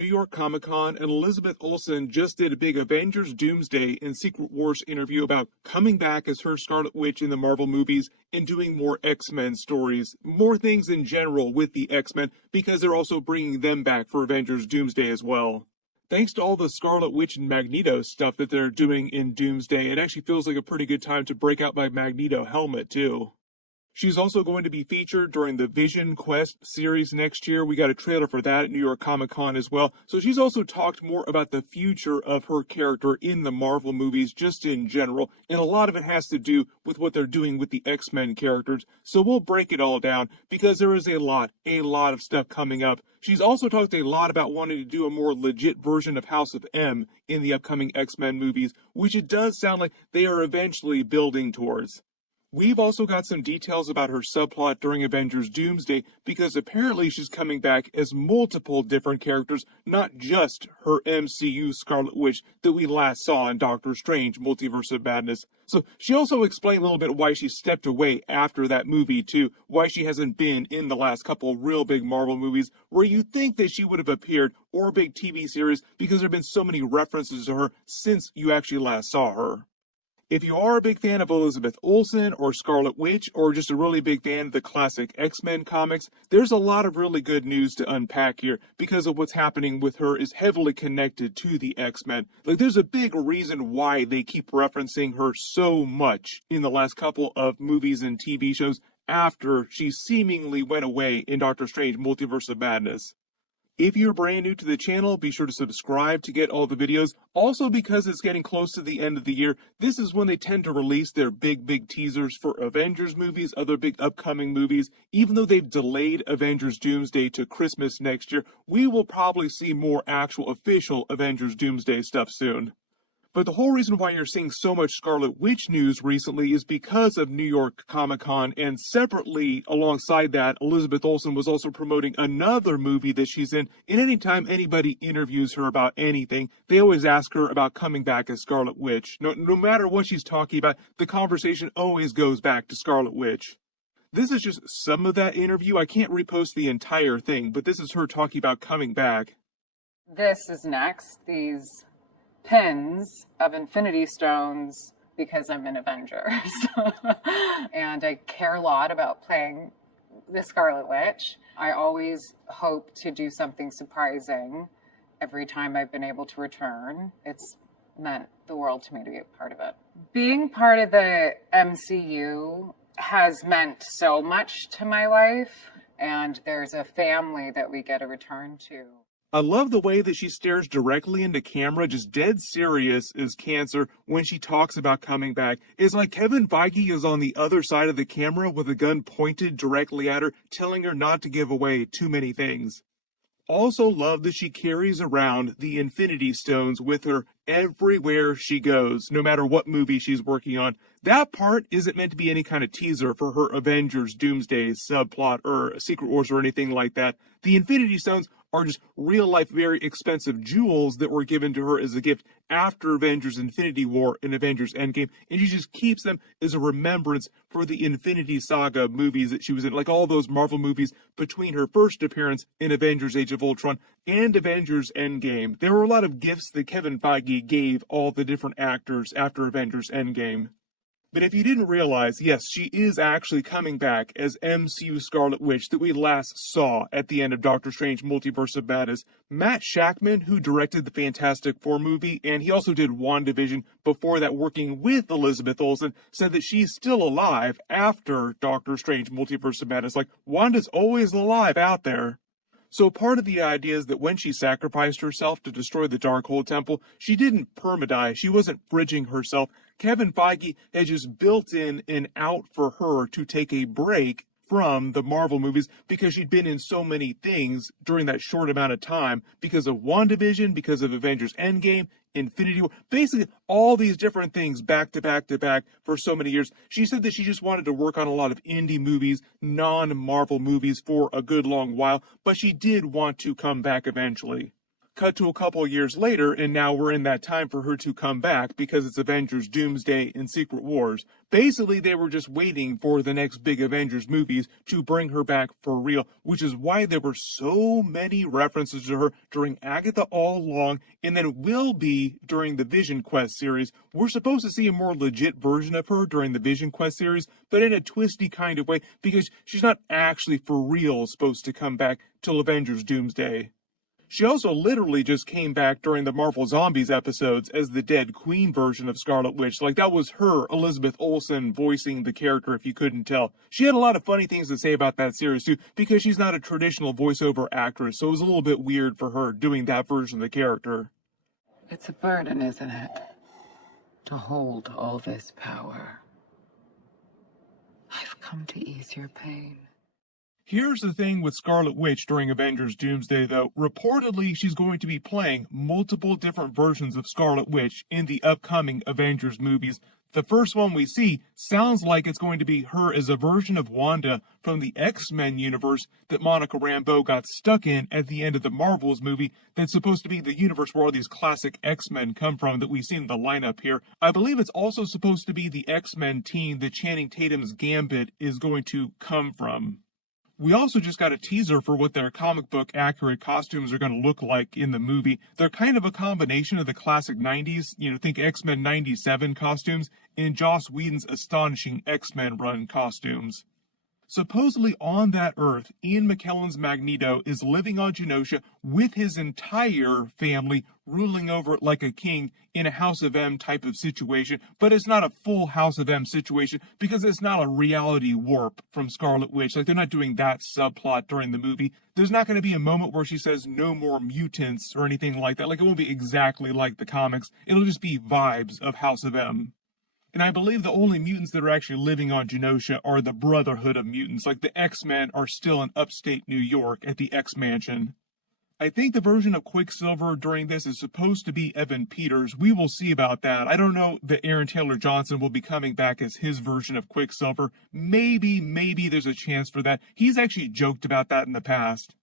New York Comic Con, and Elizabeth Olsen just did a big Avengers Doomsday and Secret Wars interview about coming back as her Scarlet Witch in the Marvel movies and doing more X-Men stories, more things in general with the X-Men, because they're also bringing them back for Avengers Doomsday as well. Thanks to all the Scarlet Witch and Magneto stuff that they're doing in Doomsday, it actually feels like a pretty good time to break out my Magneto helmet too. She's also going to be featured during the Vision Quest series next year. We got a trailer for that at New York Comic Con as well. So she's also talked more about the future of her character in the Marvel movies just in general. And a lot of it has to do with what they're doing with the X-Men characters. So we'll break it all down because there is a lot of stuff coming up. She's also talked a lot about wanting to do a more legit version of House of M in the upcoming X-Men movies, which it does sound like they are eventually building towards. We've also got some details about her subplot during Avengers Doomsday, because apparently she's coming back as multiple different characters, not just her MCU Scarlet Witch that we last saw in Doctor Strange, Multiverse of Madness. So she also explained a little bit why she stepped away after that movie too, why she hasn't been in the last couple real big Marvel movies where you think that she would have appeared, or big TV series, because there have been so many references to her since you actually last saw her. If you are a big fan of Elizabeth Olsen or Scarlet Witch, or just a really big fan of the classic X-Men comics, there's a lot of really good news to unpack here, because of what's happening with her is heavily connected to the X-Men. Like, there's a big reason why they keep referencing her so much in the last couple of movies and TV shows after she seemingly went away in Doctor Strange Multiverse of Madness. If you're brand new to the channel, be sure to subscribe to get all the videos. Also, because it's getting close to the end of the year, this is when they tend to release their big teasers for Avengers movies, other big upcoming movies. Even though they've delayed Avengers Doomsday to Christmas next year, we will probably see more actual official Avengers Doomsday stuff soon. But the whole reason why you're seeing so much Scarlet Witch news recently is because of New York Comic Con, and separately, alongside that, Elizabeth Olsen was also promoting another movie that she's in, and anytime anybody interviews her about anything, they always ask her about coming back as Scarlet Witch. No matter what she's talking about, the conversation always goes back to Scarlet Witch. This is just some of that interview. I can't repost the entire thing, but this is her talking about coming back. This is next. These pins of Infinity Stones, because I'm an Avengers. And I care a lot about playing the Scarlet Witch. I always hope to do something surprising every time I've been able to return. It's meant the world to me to be a part of it. Being part of the MCU has meant so much to my life, and there's a family that we get to return to. I love the way that she stares directly into camera, just dead serious as cancer when she talks about coming back. It's like Kevin Feige is on the other side of the camera with a gun pointed directly at her, telling her not to give away too many things. Also love that she carries around the Infinity Stones with her everywhere she goes, no matter what movie she's working on. That part isn't meant to be any kind of teaser for her Avengers Doomsday subplot or Secret Wars or anything like that. The Infinity Stones are just real-life, very expensive jewels that were given to her as a gift after Avengers Infinity War and Avengers Endgame, and she just keeps them as a remembrance for the Infinity Saga movies that she was in, like all those Marvel movies between her first appearance in Avengers Age of Ultron and Avengers Endgame. There were a lot of gifts that Kevin Feige gave all the different actors after Avengers Endgame. But if you didn't realize, yes, she is actually coming back as MCU Scarlet Witch that we last saw at the end of Doctor Strange Multiverse of Madness. Matt Shakman, who directed the Fantastic Four movie, and he also did WandaVision before that, working with Elizabeth Olsen, said that she's still alive after Doctor Strange Multiverse of Madness. Like, Wanda's always alive out there. So part of the idea is that when she sacrificed herself to destroy the Darkhold Temple, she didn't permadie, she wasn't bridging herself. Kevin Feige had just built in an out for her to take a break from the Marvel movies because she'd been in so many things during that short amount of time because of WandaVision, because of Avengers Endgame, Infinity War, basically all these different things back to back to back for so many years. She said that she just wanted to work on a lot of indie movies, non-Marvel movies for a good long while, but she did want to come back eventually. cut to a couple of years later, and now we're in that time for her to come back because it's Avengers Doomsday and Secret Wars. Basically, they were just waiting for the next big Avengers movies to bring her back for real, which is why there were so many references to her during Agatha all along, and then will be during the Vision Quest series. We're supposed to see a more legit version of her during the Vision Quest series, but in a twisty kind of way, because she's not actually for real supposed to come back till Avengers Doomsday. She also literally just came back during the Marvel Zombies episodes as the Dead Queen version of Scarlet Witch. Like, that was her, Elizabeth Olsen, voicing the character, if you couldn't tell. She had a lot of funny things to say about that series, too, because she's not a traditional voiceover actress, so it was a little bit weird for her doing that version of the character. It's a burden, isn't it? To hold all this power. I've come to ease your pain. Here's the thing with Scarlet Witch during Avengers Doomsday, though. Reportedly, she's going to be playing multiple different versions of Scarlet Witch in the upcoming Avengers movies. The first one we see sounds like it's going to be her as a version of Wanda from the X-Men universe that Monica Rambeau got stuck in at the end of the Marvels movie. That's supposed to be the universe where all these classic X-Men come from that we've seen in the lineup here. I believe it's also supposed to be the X-Men team that Channing Tatum's Gambit is going to come from. We also just got a teaser for what their comic book accurate costumes are going to look like in the movie. They're kind of a combination of the classic 90s, think X-Men 97 costumes, and Joss Whedon's astonishing X-Men run costumes. Supposedly on that Earth, Ian McKellen's Magneto is living on Genosha with his entire family, ruling over it like a king in a House of M type of situation, but it's not a full House of M situation because it's not a reality warp from Scarlet Witch. Like, they're not doing that subplot during the movie. There's not going to be a moment where she says no more mutants or anything like that. Like, it won't be exactly like the comics. It'll just be vibes of House of M. And I believe the only mutants that are actually living on Genosha are the Brotherhood of Mutants. Like, the X-Men are still in upstate New York at the X-Mansion. I think the version of Quicksilver during this is supposed to be Evan Peters. We will see about that. I don't know that Aaron Taylor Johnson will be coming back as his version of Quicksilver. Maybe there's a chance for that. He's actually joked about that in the past.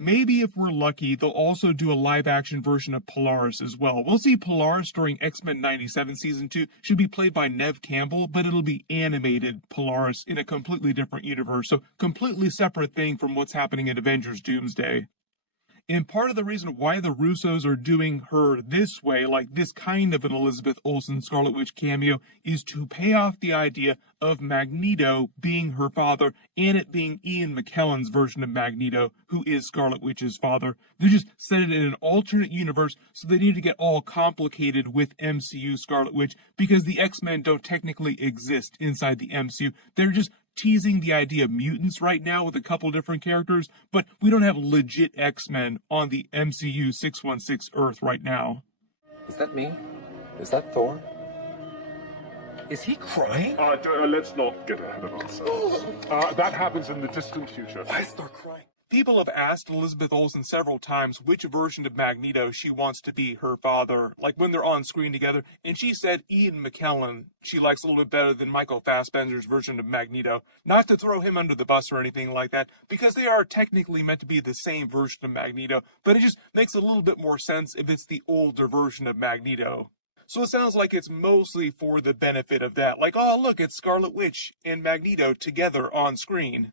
Maybe if we're lucky, they'll also do a live-action version of Polaris as well. We'll see Polaris during X-Men 97 Season 2. Should be played by Neve Campbell, but it'll be animated Polaris in a completely different universe. So, completely separate thing from what's happening in Avengers Doomsday. And part of the reason why the Russos are doing her this way, like this kind of an Elizabeth Olsen Scarlet Witch cameo, is to pay off the idea of Magneto being her father and it being Ian McKellen's version of Magneto, who is Scarlet Witch's father. They just set it in an alternate universe, so they need to get all complicated with MCU Scarlet Witch because the X-Men don't technically exist inside the MCU. They're just teasing the idea of mutants right now with a couple different characters, but we don't have legit X-Men on the MCU 616 Earth right now. Is that me? Is that Thor? Is he crying? Let's not get ahead of ourselves. That happens in the distant future. Why is Thor crying? People have asked Elizabeth Olsen several times which version of Magneto she wants to be her father, like when they're on screen together, and she said Ian McKellen she likes a little bit better than Michael Fassbender's version of Magneto. Not to throw him under the bus or anything like that, because they are technically meant to be the same version of Magneto, but it just makes a little bit more sense if it's the older version of Magneto. So it sounds like it's mostly for the benefit of that, like, oh look, it's Scarlet Witch and Magneto together on screen.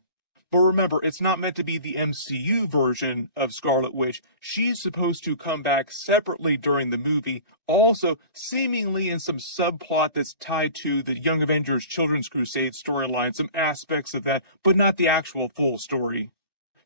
But remember, it's not meant to be the MCU version of Scarlet Witch. She's supposed to come back separately during the movie, also seemingly in some subplot that's tied to the Young Avengers Children's Crusade storyline, some aspects of that, but not the actual full story.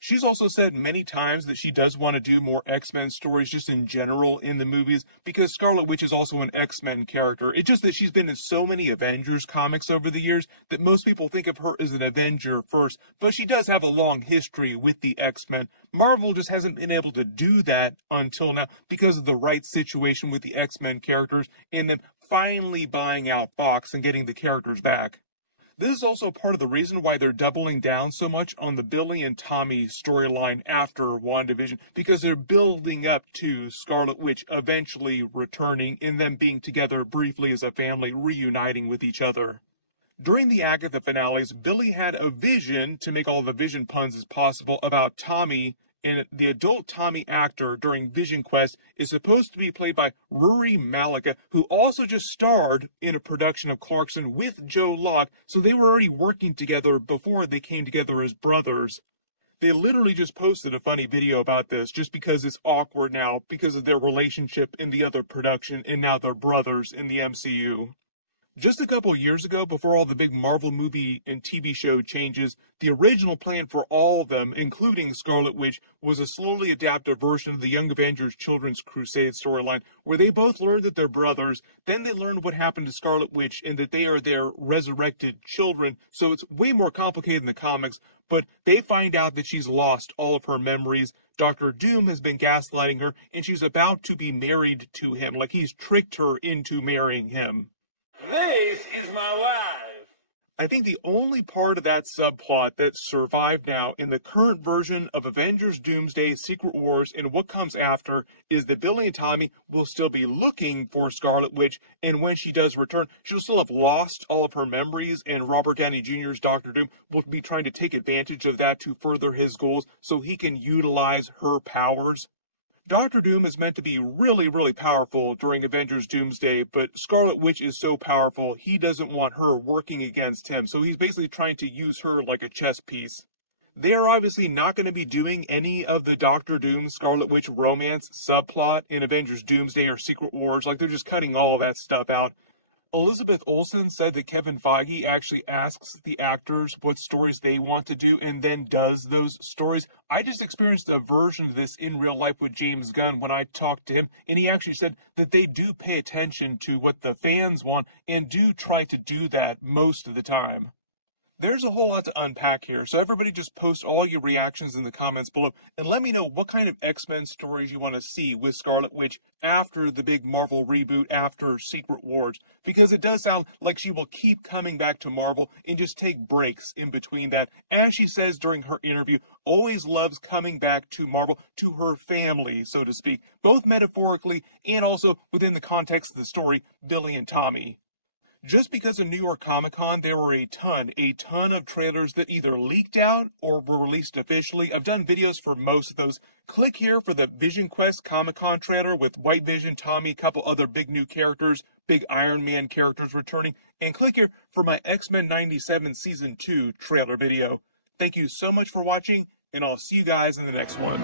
She's also said many times that she does want to do more X-Men stories just in general in the movies, because Scarlet Witch is also an X-Men character. It's just that she's been in so many Avengers comics over the years that most people think of her as an Avenger first, but she does have a long history with the X-Men. Marvel just hasn't been able to do that until now because of the rights situation with the X-Men characters and them finally buying out Fox and getting the characters back. This is also part of the reason why they're doubling down so much on the Billy and Tommy storyline after WandaVision, because they're building up to Scarlet Witch eventually returning and them being together briefly as a family, reuniting with each other. During the Agatha finales, Billy had a vision, to make all the vision puns as possible, about Tommy And the adult Tommy actor during Vision Quest is supposed to be played by Rory Malika, who also just starred in a production of Clarkson with Joe Locke, so they were already working together before they came together as brothers. They literally just posted a funny video about this just because it's awkward now because of their relationship in the other production, and now they're brothers in the MCU. Just a couple years ago, before all the big Marvel movie and TV show changes, the original plan for all of them, including Scarlet Witch, was a slowly adapted version of the Young Avengers Children's Crusade storyline, where they both learned that they're brothers, then they learned what happened to Scarlet Witch and that they are their resurrected children, so it's way more complicated in the comics, but they find out that she's lost all of her memories. Dr. Doom has been gaslighting her, and she's about to be married to him, like he's tricked her into marrying him. This is my wife. I think the only part of that subplot that's survived now in the current version of Avengers Doomsday, Secret Wars, and what comes after is that Billy and Tommy will still be looking for Scarlet Witch, and when she does return, she'll still have lost all of her memories, and Robert Downey Jr.'s Dr. Doom will be trying to take advantage of that to further his goals so he can utilize her powers. Doctor Doom is meant to be really, really powerful during Avengers Doomsday, but Scarlet Witch is so powerful, he doesn't want her working against him, so he's basically trying to use her like a chess piece. They are obviously not going to be doing any of the Doctor Doom Scarlet Witch romance subplot in Avengers Doomsday or Secret Wars, like they're just cutting all of that stuff out. Elizabeth Olsen said that Kevin Feige actually asks the actors what stories they want to do and then does those stories. I just experienced a version of this in real life with James Gunn when I talked to him, and he actually said that they do pay attention to what the fans want and do try to do that most of the time. There's a whole lot to unpack here, so everybody just post all your reactions in the comments below and let me know what kind of X-Men stories you want to see with Scarlet Witch after the big Marvel reboot, after Secret Wars, because it does sound like she will keep coming back to Marvel and just take breaks in between that. As she says during her interview, always loves coming back to Marvel, to her family, so to speak, both metaphorically and also within the context of the story, Billy and Tommy. Just because of New York Comic Con, there were a ton of trailers that either leaked out or were released officially. I've done videos for most of those. Click here for the Vision Quest Comic Con trailer with White Vision, Tommy, a couple other big new characters, big Iron Man characters returning, and click here for my X-Men 97 Season 2 trailer video. Thank you so much for watching, and I'll see you guys in the next one.